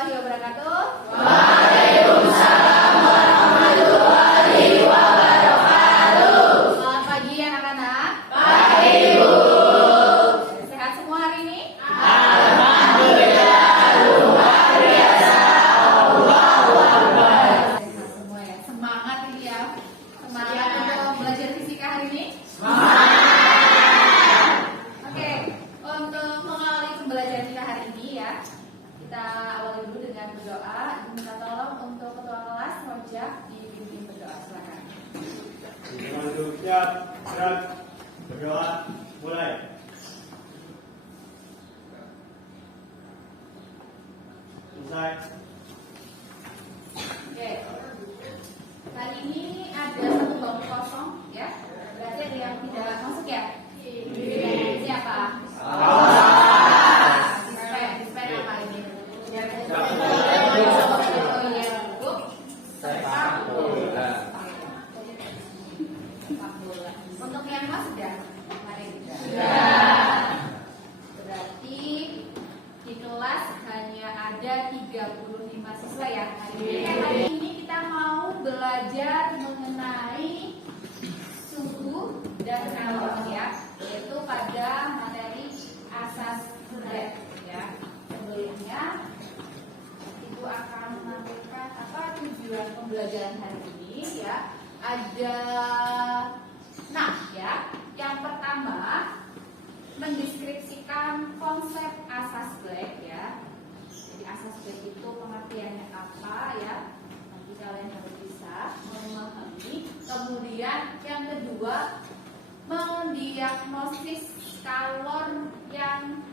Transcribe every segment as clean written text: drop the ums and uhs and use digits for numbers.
warahmatullahi wabarakatuh. Waalaikumsalam warahmatullahi wabarakatuh. Selamat pagi anak-anak. Pagi Bu. Sehat semua hari ini? Alhamdulillah luar biasa. Allahu Akbar. Sehat semua ya. Semangat ini ya. Semangat untuk belajar fisika hari ini. Oke, untuk mengawali pembelajaran kita hari ini ya, kita awali dulu dengan berdoa. Minta tolong untuk ketua kelas Rojak dipimpin berdoa. Silakan. Siap, gerak, berdoa, mulai. Selesai. Oke. Kali ini ada satu bangku kosong ya. Berarti ada yang tidak masuk ya? Siapa? Dispen apa ini? Oh iya, Bu. Sepak bola. Untuk yang mas sudah? Kemarin. Berarti di kelas hanya ada 35 siswa ya hari ini. Hari ini kita mau belajar mengenai suhu dan kalor ya, yaitu pada materi asas berat ya. Sebelumnya ibu akan menampilkan apa tujuan pembelajaran hari ini ya. Ada ya. Yang pertama mendeskripsikan konsep asas Black ya. Jadi asas Black itu pengertiannya apa ya? Nanti kalian harus bisa memahami. Kemudian yang kedua mendiagnosis kalor yang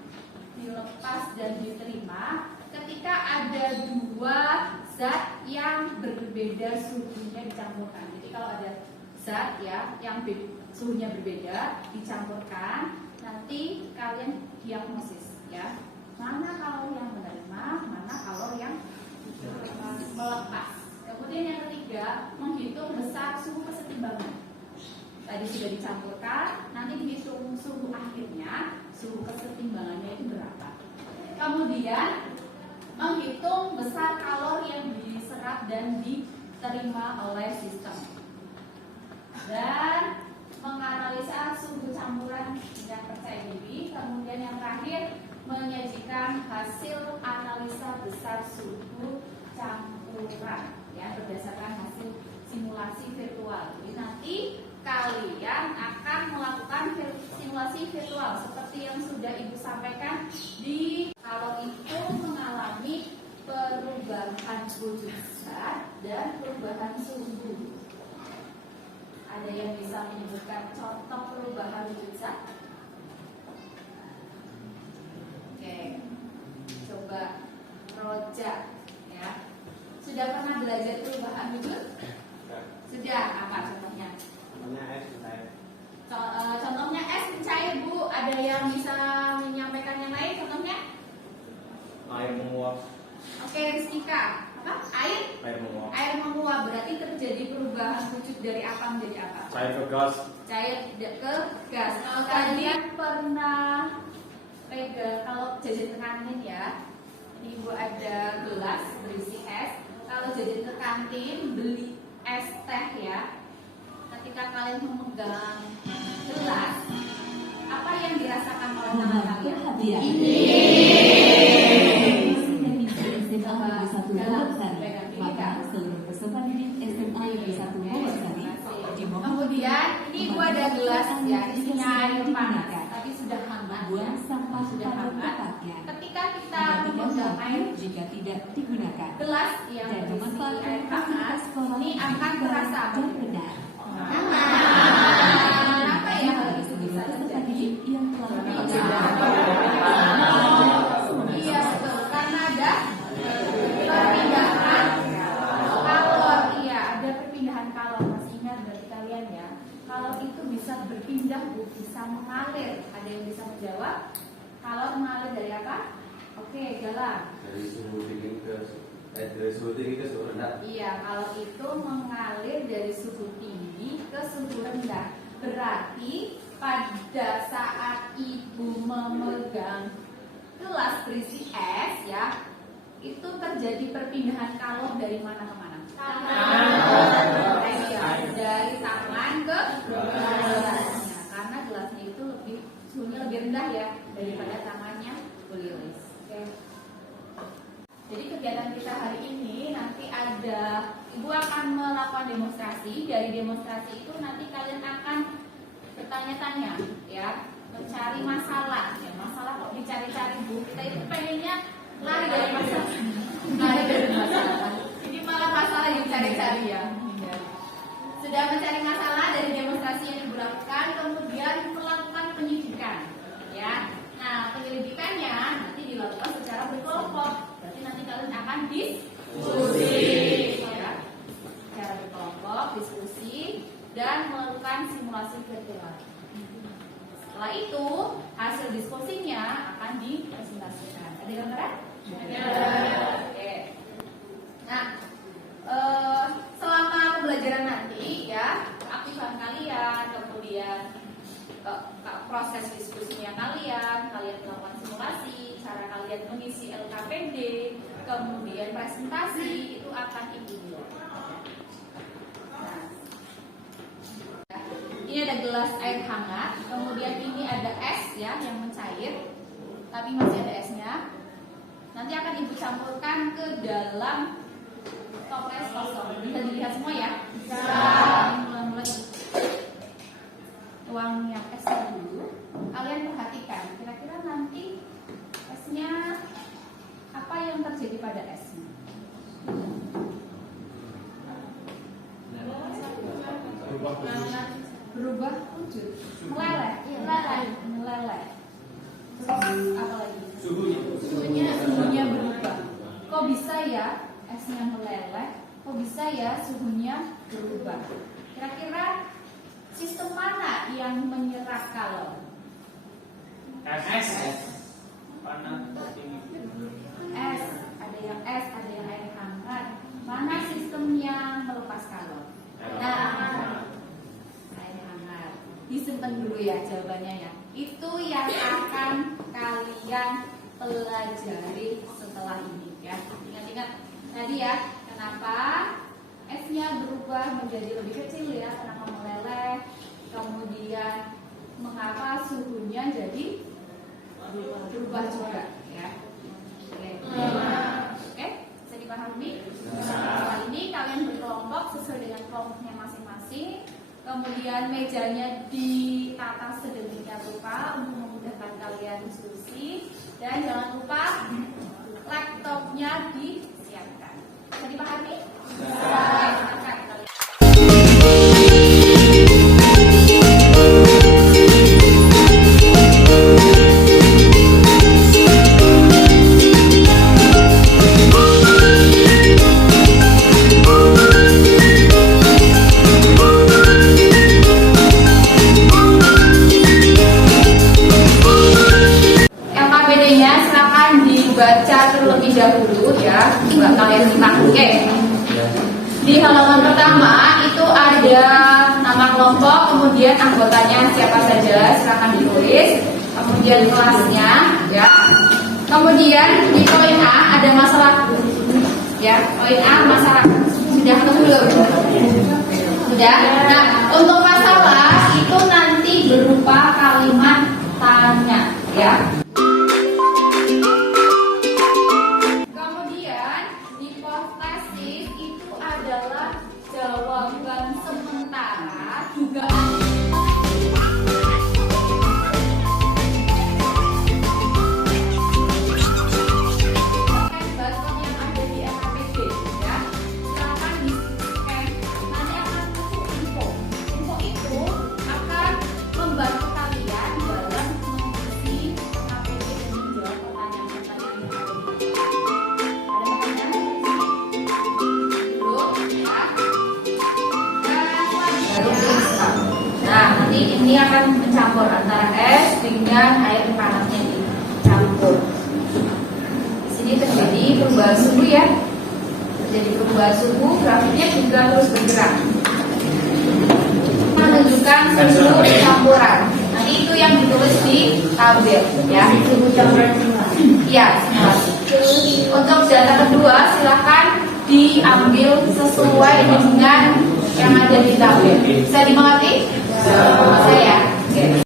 dilepas dan diterima ketika ada dua zat yang berbeda suhunya dicampurkan. Jadi kalau ada zat ya yang suhunya berbeda dicampurkan, nanti kalian diagnosis ya, mana kalor yang menerima, mana kalor yang melepas. Kemudian yang ketiga menghitung besar suhu kesetimbangan. Tadi sudah dicampurkan, nanti dihitung suhu akhirnya, suhu kesetimbangannya itu berapa. Kemudian menghitung besar kalor yang diserap dan diterima oleh sistem. Dan menganalisa suhu campuran dengan percaya diri. Kemudian yang terakhir menyajikan hasil analisa besar suhu campuran ya berdasarkan hasil simulasi virtual. Jadi nanti kalian akan melakukan simulasi virtual seperti yang sudah ibu sampaikan di kalau itu mengalami perubahan wujud zat dan perubahan suhu. Ada yang bisa menyebutkan contoh perubahan wujud zat? Oke, coba Rojak ya. Sudah pernah belajar perubahan wujud? Sudah. Apa contohnya? Contohnya es mencair. Contohnya es mencair, Bu. Ada yang bisa menyampaikan yang lain? Contohnya? Air menguap. Oke, Rizkika. Apa? Air? Air menguap. Air menguap berarti terjadi perubahan wujud dari apa menjadi apa? Cair ke gas. Cair ke gas. Kalau kalian pernah pegang, kalau jajan ke kantin ya, ini ibu ada gelas berisi es. Kalau jajan ke kantin beli es teh ya, ketika kalian memegang gelas, apa yang dirasakan oleh tangan kalian? Kemudian ini ibu ada gelas ya, isinya air panas, tapi sudah hangat ya, sudah hangat. Ketika kita memegang air, jika tidak digunakan gelas yang dan berisi memanfaatkan air panas, ini akan terasa dan benar. Kenapa ya hal itu bisa terjadi? Yang telah Iya betul, karena ada perpindahan kalor. Iya, ada perpindahan kalor. Masih ingat berarti kalian ya? Kalor itu bisa berpindah, bisa mengalir. Ada yang bisa menjawab? Kalor mengalir dari apa? Oke, Galang. Dari suhu tinggi ke suhu rendah. Iya, kalau itu mengalir dari suhu tinggi ke suhu rendah. Berarti pada saat ibu memegang gelas berisi es ya, itu terjadi perpindahan kalor dari mana ke mana? Dari tangan ke gelasnya, karena gelasnya itu suhunya lebih rendah ya daripada tangannya Bu Lilis. Oke. Jadi kegiatan kita hari ini nanti ada, Ibu akan melakukan demonstrasi. Dari demonstrasi itu nanti kalian akan bertanya-tanya, ya, mencari masalah. Ya, masalah kok dicari-cari Bu? Kita itu pengennya lari dari masalah. Lari dari masalah. Ini malah masalah yang dicari-cari ya. Sudah mencari masalah dari demonstrasi yang Ibu lakukan, kemudian melakukan penyidikan, ya. Nah, penyelidikannya nanti dilakukan secara berkelompok. Berarti nanti kalian akan diskusi, ya, secara berkelompok, diskusi dan melakukan simulasi virtual. Setelah itu hasil diskusinya akan dipresentasikan. Ada gambaran? Oke. Nah, selama pembelajaran nanti, ya, keaktifan kalian, kemudian proses diskusinya kalian melakukan simulasi, cara kalian mengisi LKPD, kemudian presentasi itu akan Ibu buat. Nah, ini ada gelas air hangat, kemudian ini ada es ya yang mencair, tapi masih ada esnya. Nanti akan Ibu campurkan ke dalam toples kosong. Bisa dilihat semua ya? Bisa. Mulai tuangnya esnya dulu. Kalian perhatikan, kira-kira nanti esnya apa yang terjadi pada esnya? Berubah wujud, meleleh. Terus apa lagi? Suhunya berubah. Kok bisa ya esnya meleleh? Kok bisa ya suhunya berubah? Kira-kira sistem mana yang menyerap kalor? Es. Panas. Es, ada yang air hangat. Mana sistem yang melepas kalor? Nah, air hangat. Disimpan dulu ya jawabannya ya. Itu yang akan kalian pelajari setelah ini ya. Ingat-ingat tadi ya, kenapa esnya berubah menjadi lebih kecil ya, kenapa meleleh, kemudian mengapa suhunya jadi berubah juga ya. Oke, bisa dipahami? Setelah ini kalian berkelompok sesuai dengan kelompoknya masing-masing. Kemudian mejanya ditata sedemikian rupa untuk memudahkan kalian diskusi. Dan jangan lupa laptopnya disiapkan. Bisa dipahami? Silakan kalian. LKPD-nya silakan dibaca terlebih dahulu ya, buat kalian simak. Oke. Di halaman pertama itu ada nama kelompok, kemudian anggotanya siapa saja, silakan ditulis. Kemudian kelasnya, ya. Kemudian di poin A ada masalah, ya. Poin A masalah. Sudah ketemu belum? Sudah. Nah, untuk masalah itu nanti berupa kalimat tanya, ya. Kemudian di postesis itu adalah jawaban sementara dugaan. Barcode yang ada di LKPD ya, silakan di-scan. Nanti akan masuk info. Info itu akan membantu kalian dalam mengisi LKPD dan menjawab pertanyaan-pertanyaan yang ada di sini. Ada pertanyaan di sini? Belum ya? Dan selanjutnya, nah nanti ini akan mencampur antara es dengan air panasnya dicampur. Di sini terjadi perubahan suhu ya. Terjadi perubahan suhu, grafiknya juga terus bergerak. Menunjukkan suhu campuran. Nanti itu yang ditulis di tabel ya. Suhu campuran. Iya, simulasi. Untuk data kedua silahkan diambil sesuai dengan yang ada di tabel. Bisa dimengerti? Saya. Oke.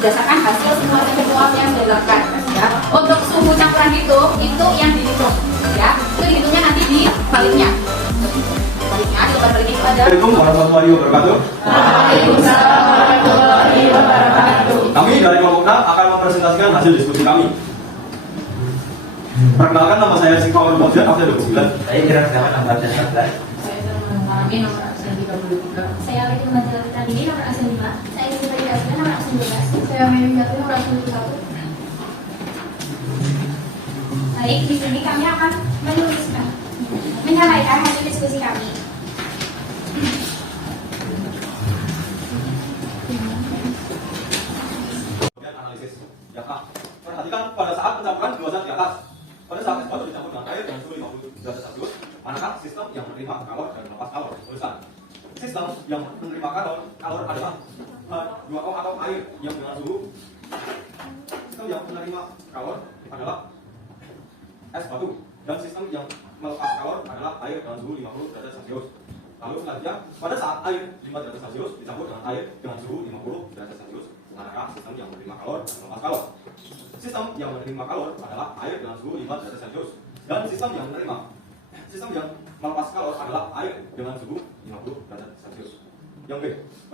Berdasarkan hasil simulasi virtual yang dilakukan ya. Untuk suhu campuran itu yang dihitung ya. Itu dihitungnya nanti di baliknya. Baliknya di lembar baliknya itu ada. Assalamualaikum warahmatullahi wabarakatuh. Waalaikumsalam warahmatullahi wabarakatuh. Kami dari kelompok 6 akan mempresentasikan hasil diskusi kami. Perkenalkan, nama saya Singkawar Mojan, absen 29. Saya kira sekarang nomor 11. Saya mengalami nomor absen 33. Saya Leti Manjala ini nomor absen 5. Saya Sifri Kasih nomor absen 12. Saya Mary Jatuh nomor absen 21. Baik, di sini kami akan menyampaikan hasil diskusi kami. Analisis data. Perhatikan pada saat pencampuran dua zat di atas. Pada saat es batu dicampur dengan air dengan suhu 50 derajat Celcius, manakah sistem yang menerima kalor dan melepas kalor? Tulisan. Sistem yang menerima kalor adalah H2O atau air yang dengan suhu. Sistem yang menerima kalor adalah es batu, dan sistem yang melepas kalor adalah air dengan suhu 50 derajat Celcius. Lalu selanjutnya, pada saat air 5 derajat Celcius dicampur dengan air dengan suhu 50 derajat Celcius, manakah sistem yang menerima kalor dan melepas kalor? Sistem yang menerima kalor adalah air dengan suhu 5 derajat Celcius, dan sistem yang melepas kalor adalah air dengan suhu 50 derajat Celcius. Yang B,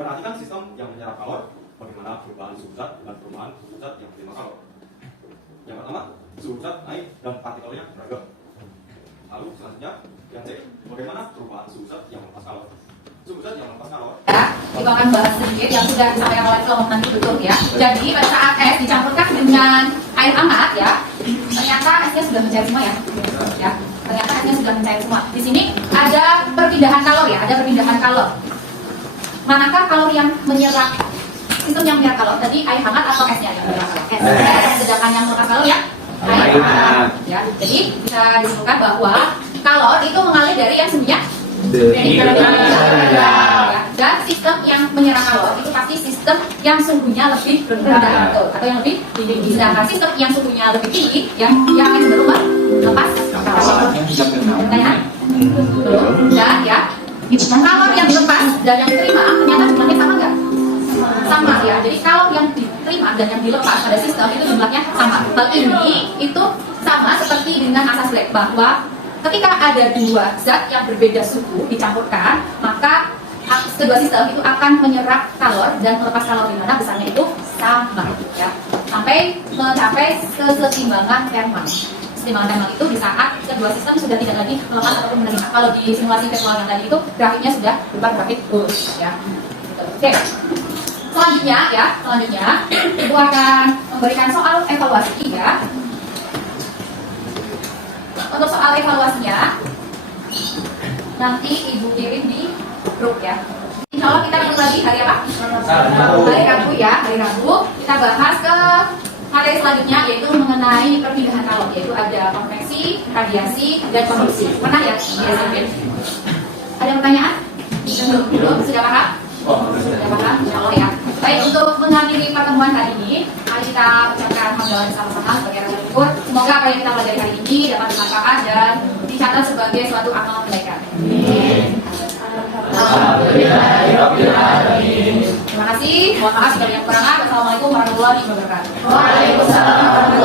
perhatikan sistem yang menyerap kalor, bagaimana perubahan suhu zat dan perubahan zat yang menerima kalor. Yang pertama, suhu zat naik dan partikelnya beragam. Lalu selanjutnya, yang C, bagaimana perubahan suhu zat yang melepas kalor. Suhu zat yang melepas kalor. Kita akan bahas sedikit yang sudah disampaikan oleh kelompok nanti tutup ya. Jadi pada saat es dicampurkan dengan air hangat ya, ternyata esnya sudah mencair semua ya. Ternyata esnya sudah mencair semua. Di sini ada perpindahan kalor ya, ada perpindahan kalor. Manakah kalor yang menyerap? Sistem yang menyerap kalor tadi air hangat atau esnya yang menyerap kalor? Es. Sedangkan yang melepas kalor ya air hangat. Ya, jadi bisa disimpulkan bahwa kalor itu mengalir dari yang sembunyi. Dan sistem yang menyerap kalor itu pasti sistem yang suhunya lebih rendah atau yang lebih tinggi. Sedangkan sistem yang suhunya lebih tinggi yang akan cenderung melepas kalor. Pertanyaan? Dan ya, kalor yang dilepas dan yang diterima ternyata jumlahnya sama nggak? Sama ya. Jadi kalor yang diterima dan yang dilepas pada sistem itu jumlahnya sama. Hal ini itu sama seperti dengan asas Black bahwa ketika ada dua zat yang berbeda suhu dicampurkan, maka kedua sistem itu akan menyerap kalor dan melepas kalor di mana besarnya itu sama ya. Sampai mencapai kesetimbangan thermal. Kesetimbangan thermal itu di saat kedua sistem sudah tidak lagi melepas ataupun menerima. Kalau di simulasi virtual yang tadi itu grafiknya sudah berupa grafik bullish ya. Oke. Selanjutnya Ibu akan memberikan soal evaluasi ya. Untuk soal evaluasinya nanti Ibu kirim di grup ya. Insya Allah kita ketemu lagi hari apa? Hari Rabu ya. Hari Rabu kita bahas ke materi selanjutnya yaitu mengenai perpindahan kalor, yaitu ada konveksi, radiasi, dan konduksi. Pernah ya? Ada pertanyaan? Belum? Sudah paham? Sudah paham? Insya Allah ya. Baik, untuk mengakhiri pertemuan hari ini, mari kita ucapkan hamdalah bersama-sama sebagai rasa syukur. Semoga apa yang kita pelajari hari ini dapat bermanfaat dan dicatat sebagai suatu amal kebaikan. Alhamdulillahirobbilalamin. Terima kasih. Mohon maaf jika ada yang kekurangan. Wassalamualaikum warahmatullahi wabarakatuh. Waalaikumsalam.